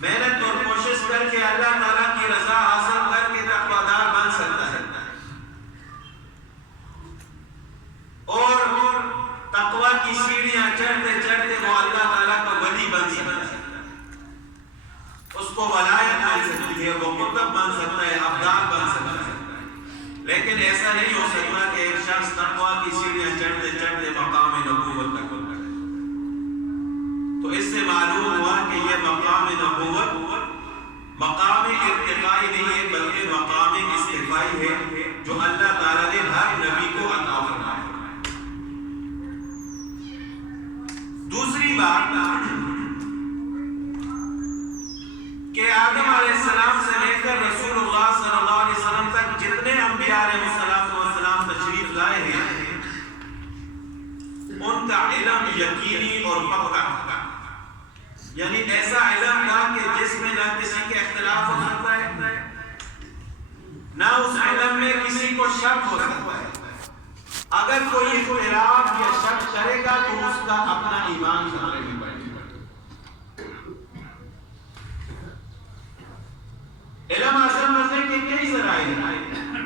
محنت اور کوشش کر کے اللہ تعالیٰ کی رضا حاصل کر کے تقوی دار بن سکتا ہے، اور تقوی کی سیڑھیاں چڑھتے چڑھتے وہ اللہ تعالیٰ کا ولی بن سکتا ہے، اس کو ولایت مل سکتی ہے، وہ قطب بن سکتا ہے، ابدال بن سکتا ہے۔ لیکن ایسا نہیں ہو سکتا کہ ایک شخص تقوی کی سیڑھیاں چڑھتے چڑھتے مقام نبوت تک پہنچے۔ تو اس سے معلوم ہوا کہ یہ مقام نبوت مقام ارتقائی نہیں ہے بلکہ مقام استفائی ہے جو اللہ تعالیٰ نے ہر نبی کو عطا فرمایا۔ دوسری بات کہ آدم علیہ السلام سے لے کر رسول اللہ صلی اللہ علیہ وسلم تک جتنے انبیاء علیہ السلام تشریف لائے ہیں ان کا علم یقینی اور پکا تھا، یعنی ایسا علم تھا کہ جس میں نہ کسی کے اختلاف ہو سکتا ہے نہ اس علم میں کسی کو شک ہو سکتا ہے۔ اگر کوئی اختلاف یا شک کرے گا تو اس کا اپنا ایمان خطرے میں پڑے گا۔ علم حاصل کرنے کے کئی ذرائع ہیں۔